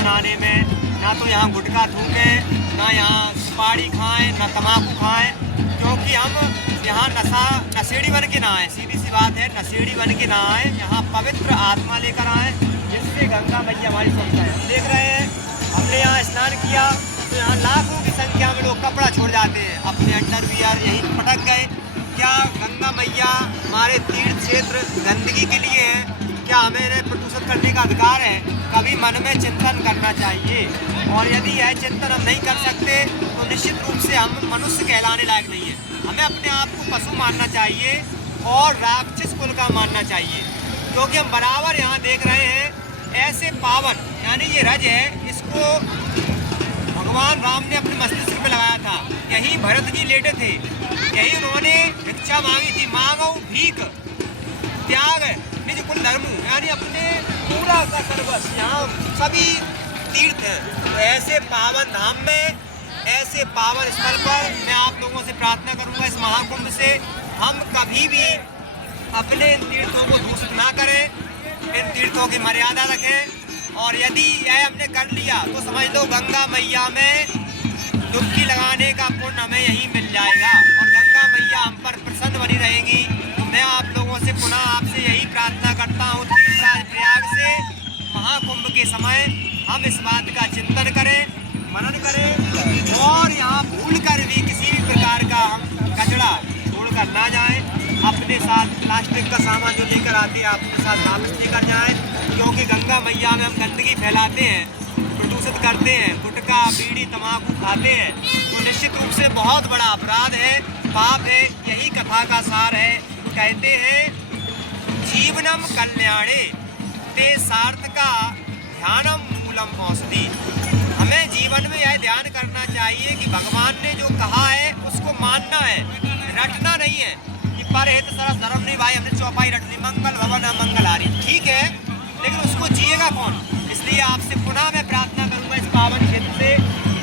मनाने में। ना तो यहाँ गुटखा थूकें, ना यहाँ सुपारी खाएं, ना तम्बाकू खाएं, क्योंकि हम यहाँ नशेड़ी बन के ना आए। सीधी सी बात है, नशेड़ी बन के ना आए, यहाँ पवित्र आत्मा लेकर आए, जिससे गंगा मैया हमारी सुरक्षा है। हम देख रहे हैं, हमने यहाँ स्नान किया तो यहाँ लाखों की संख्या में लोग कपड़ा छोड़ जाते हैं, अपने अंडरवियर यहीं पटक गए। क्या गंगा मैया हमारे तीर्थ क्षेत्र गंदगी के लिए है? क्या हमें इन्हें प्रदूषित करने का अधिकार है? कभी मन में चिंतन करना चाहिए, और यदि यह चिंतन हम नहीं कर सकते तो निश्चित रूप से हम मनुष्य कहलाने लायक नहीं है। हमें अपने आप को पशु मानना चाहिए और राक्षस कुल का मानना चाहिए, क्योंकि हम बराबर यहाँ देख रहे हैं ऐसे पावन, यानी ये रज है, इसको भगवान राम ने अपने मस्तिष्क में लगाया था। यही भरत जी लेटे थे, यही उन्होंने भिक्षा मांगी थी, मांगो भीख त्याग निज कुल धर्म, यानी अपने पूरा का सर्वस्व। यहाँ सभी तीर्थ हैं, तो ऐसे पावन धाम में, ऐसे पावन स्थल पर मैं आप लोगों से प्रार्थना करूंगा, इस महाकुंभ से हम कभी भी अपने इन तीर्थों को दूषित ना करें, इन तीर्थों की मर्यादा रखें। और यदि यह हमने कर लिया तो समझ लो गंगा मैया में डुबकी लगाने का पुण्य हमें यहीं मिल जाएगा, और गंगा मैया हम पर प्रसन्न बनी रहेगी। मैं आप लोगों से पुनः आपसे यही प्रार्थना करता हूँ, तीर्थराज प्रयाग से महाकुंभ के समय हम इस बात का चिंतन करें, मनन करें, और यहाँ भूल कर भी किसी भी प्रकार का हम कचरा छोड़कर ना जाएं। अपने साथ प्लास्टिक का सामान जो लेकर आते हैं आप अपने साथ वापस लेकर जाएं, क्योंकि गंगा मैया में हम गंदगी फैलाते हैं, प्रदूषित करते हैं, गुटखा बीड़ी तम्बाकू खाते हैं, तो निश्चित रूप से बहुत बड़ा अपराध है, पाप है। यही कथा का सार है। कहते हैं जीवनम कल्याणे ते सार्थका ध्यानम मूलम औषधि। हमें जीवन में यह ध्यान करना चाहिए कि भगवान ने जो कहा है उसको मानना है, रटना नहीं है कि परहित सरस धर्म नहीं। भाई हमने चौपाई रट ली, मंगल भवन मंगलहारी, ठीक है, लेकिन उसको जिएगा कौन? इसलिए आपसे पुनः मैं प्रार्थना करूंगा इस पावन क्षेत्र से।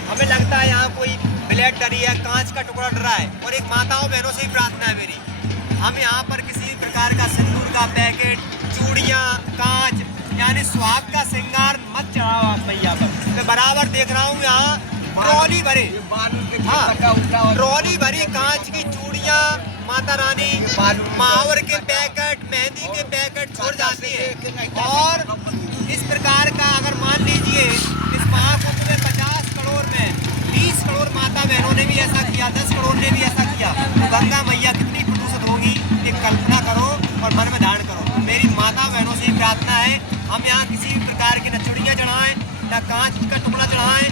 हमें लगता है यहाँ कोई ब्लेड डरी है, कांच का टुकड़ा डरा है, और एक माताओं बहनों से ही प्रार्थना है मेरी, हम यहाँ पर किसी प्रकार का सिंदूर का पैकेट, चूड़ियाँ, कांच, यानी सुहाग का श्रृंगार मत चढ़ाओ आप मैया पर। मैं बराबर देख रहा हूँ यहाँ ट्रॉली भरे, हाँ ट्रॉली भरी कांच की चूड़ियाँ, माता रानी मावर के पैकेट, मेहंदी के पैकेट छोड़ जाती है। और इस प्रकार का अगर मान लीजिए इस महाकुंभ में 50 करोड़ में 20 करोड़ माता बहनों ने भी ऐसा किया, 10 करोड़ ने भी ऐसा किया, तो गंगा मैया कितनी प्रदूषित होगी, ये कल्पना करो और मन में धारण करो। मेरी माता बहनों से ही प्रार्थना है, हम यहाँ किसी भी प्रकार की न चूड़ियाँ चढ़ाएं, न कांच का टुकड़ा चढ़ाएं,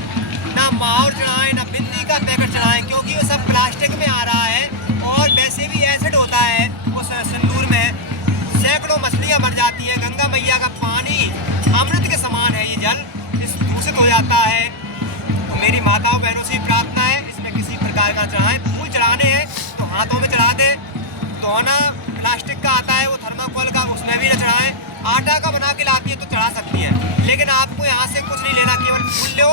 ना माहौर चढ़ाएं, ना बिंदी का पैकेट चढ़ाएं, क्योंकि वो सब प्लास्टिक में आ रहा है, और वैसे भी एसिड होता है उस सिंदूर में, सैकड़ों मछलियाँ मर जाती हैं। गंगा मैया का पानी अमृत के समान है, ये जल इस दूषित हो जाता है। तो मेरी माताओं बहनों से प्रार्थना है, इसमें किसी प्रकार का चढ़ाएं। फूल चढ़ाने हैं तो हाथों में चढ़ा दें, दोना प्लास्टिक का आता है वो थर्माकोल का, उसमें भी न चढ़ाएं। आटा का बना के लाती है तो चढ़ा सकती है, लेकिन आपको यहाँ से कुछ नहीं लेना, केवल फूल लो।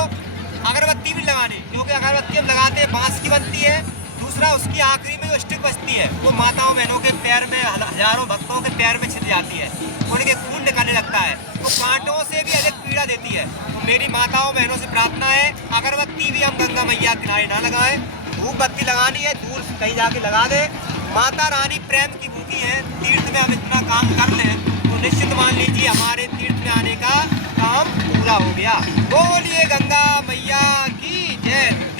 अगरबत्ती भी लगानी, क्योंकि अगरबत्ती हम लगाते हैं बांस की बनती है। दूसरा, उसकी आखिरी में जो स्टिक बचती है वो माताओं बहनों के पैर में, हजारों भक्तों के पैर में छिद जाती है, उनके खून निकलने लगता है, तो कांटों से भी अधिक पीड़ा देती है। तो मेरी माताओं बहनों से प्रार्थना है, अगरबत्ती भी हम गंगा मैया किनारे ना लगाएं। धूप बत्ती लगानी है दूर कहीं जाके लगा दे। माता रानी प्रेम की भूखी है, तीर्थ में हम इतना काम कर लें तो निश्चित मान लीजिए हमारे तीर्थ में आने का काम पूरा हो गया। बोलिए गंगा